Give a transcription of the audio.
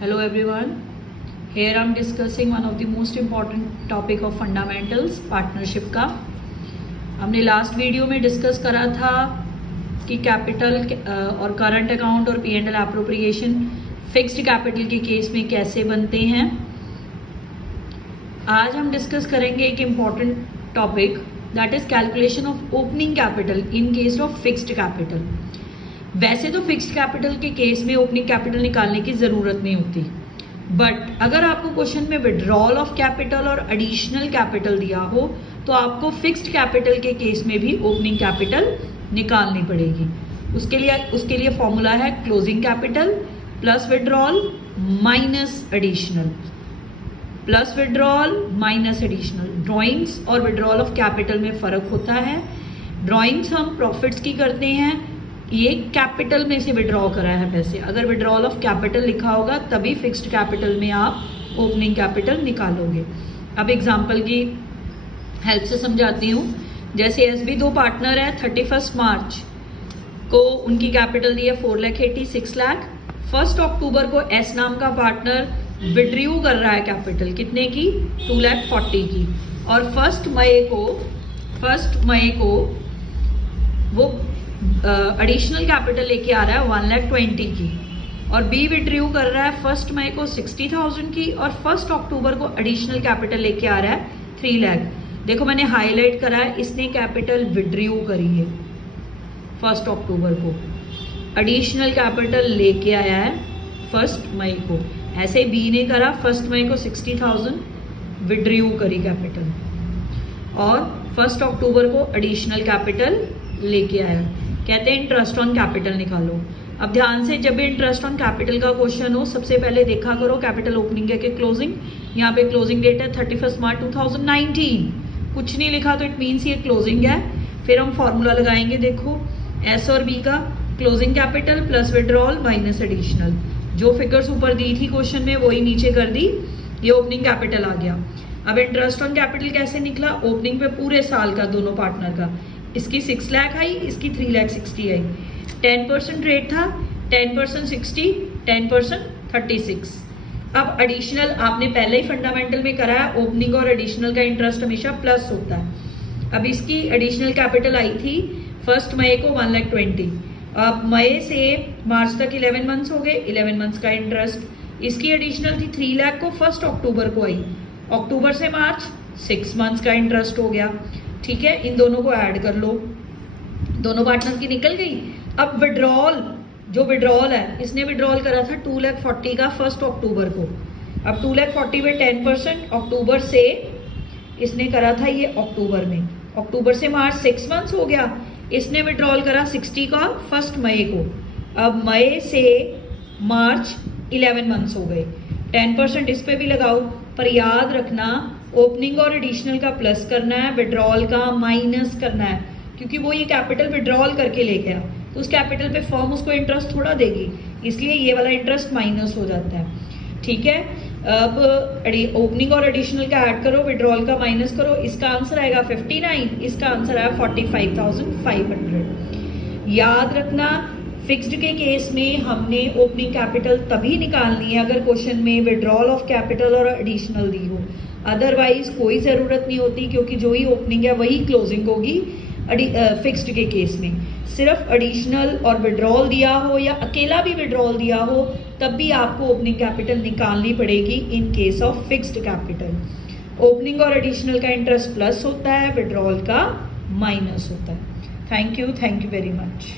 Hello everyone. Here I am discussing one of the most important topic of fundamentals, partnership का. हमने last video में discuss करा था कि कैपिटल और करंट अकाउंट और P&L एप्रोप्रिएशन फिक्स्ड कैपिटल के केस में कैसे बनते हैं. आज हम डिस्कस करेंगे एक important topic, that is calculation of opening capital in case of fixed capital. वैसे तो फिक्स्ड कैपिटल के केस में ओपनिंग कैपिटल निकालने की ज़रूरत नहीं होती, बट अगर आपको क्वेश्चन में विड्रॉल ऑफ कैपिटल और एडिशनल कैपिटल दिया हो तो आपको फिक्स्ड कैपिटल के केस में भी ओपनिंग कैपिटल निकालनी पड़ेगी. उसके लिए फॉर्मूला है closing capital plus withdrawal minus additional, plus withdrawal minus additional. Drawings और विड्रॉल ऑफ कैपिटल में फ़र्क होता है. ड्रॉइंग्स हम प्रॉफिट्स की करते हैं, ये कैपिटल में से विड्रॉ करा है पैसे. अगर विड्रॉल ऑफ कैपिटल लिखा होगा तभी फिक्स्ड कैपिटल में आप ओपनिंग कैपिटल निकालोगे. अब एग्जांपल की हेल्प से समझाती हूँ. जैसे एसबी दो पार्टनर है, 31 मार्च को उनकी कैपिटल दी है 4,86 लाख. 1 अक्टूबर को एस नाम का पार्टनर विड्रॉ कर रहा है कैपिटल कितने की, 2,40,000 की. और 1 मई को वो एडिशनल कैपिटल लेके आ रहा है 1,20,000 की. और बी विड्रॉ कर रहा है 1 मई को 60,000 की और 1 अक्टूबर को एडिशनल कैपिटल लेके आ रहा है 3 लाख. देखो मैंने हाईलाइट करा है, इसने कैपिटल विड्रॉ करी है 1 अक्टूबर को, एडिशनल कैपिटल लेके आया है 1 मई को. ऐसे बी ने करा 1 मई को 60,000 विड्रॉ करी कैपिटल और 1 अक्टूबर को एडिशनल कैपिटल लेके आया. कहते हैं इंटरेस्ट ऑन कैपिटल निकालो. अब ध्यान से, जब भी इंटरेस्ट ऑन कैपिटल का क्वेश्चन हो सबसे पहले देखा करो कैपिटल ओपनिंग है कि क्लोजिंग. यहाँ पे क्लोजिंग डेट है 31 मार्च 2019. कुछ नहीं लिखा तो इट मीन्स ये क्लोजिंग है. फिर हम फॉर्मूला लगाएंगे. देखो एस और बी का closing capital plus withdrawal minus additional. जो फिगर्स ऊपर दी थी क्वेश्चन में वही नीचे कर दी, ये ओपनिंग कैपिटल आ गया. अब इंटरेस्ट ऑन कैपिटल कैसे निकला, ओपनिंग पे पूरे साल का दोनों पार्टनर का. इसकी 6 लाख आई, इसकी 3,60,000 आई. 10% रेट था, 10% 60, 10% 36. अब एडिशनल आपने पहले ही फंडामेंटल में करा है, ओपनिंग और एडिशनल का इंटरेस्ट हमेशा प्लस होता है. अब इसकी एडिशनल कैपिटल आई थी 1 मई को 1,20,000. अब मई से मार्च तक 11 मंथ्स हो गए, 11 मंथ्स का इंटरेस्ट. इसकी एडिशनल थी 3 लाख को 1 अक्टूबर को आई. अक्टूबर से मार्च 6 मंथ्स का इंटरेस्ट हो गया. ठीक है, इन दोनों को ऐड कर लो, दोनों पार्टनर की निकल गई. अब विड्रॉल, जो विड्रॉल है इसने विड्रॉल करा था 2,40,000 का 1 अक्टूबर को. अब 2,40,000 में 10% अक्टूबर से इसने करा था ये अक्टूबर में. अक्टूबर से मार्च 6 मंथ्स हो गया. इसने विड्रॉल करा 60 का 1 मई को. अब मई से मार्च 11 मंथ्स हो गए. 10% इस पे भी लगाओ, पर याद रखना ओपनिंग और एडिशनल का प्लस करना है, विड्रॉल का माइनस करना है, क्योंकि वो ये कैपिटल विड्रॉल करके ले गया तो उस कैपिटल पे फर्म उसको इंटरेस्ट थोड़ा देगी, इसलिए ये वाला इंटरेस्ट माइनस हो जाता है. ठीक है, अब ओपनिंग और एडिशनल का ऐड करो, विड्रॉल का माइनस करो. इसका आंसर आएगा 59, इसका आंसर आया 45,500. याद रखना फिक्स्ड के केस में हमने ओपनिंग कैपिटल तभी निकालनी है अगर क्वेश्चन में विड्रॉल ऑफ कैपिटल और एडिशनल दी हो. अदरवाइज कोई ज़रूरत नहीं होती, क्योंकि जो ही ओपनिंग है वही क्लोजिंग होगी. फिक्स्ड के केस में सिर्फ एडिशनल और विड्रॉल दिया हो या अकेला भी विड्रॉल दिया हो तब भी आपको ओपनिंग कैपिटल निकालनी पड़ेगी in case of fixed capital. Opening और एडिशनल का इंटरेस्ट प्लस होता है, विड्रॉल का माइनस होता है. Thank you very much.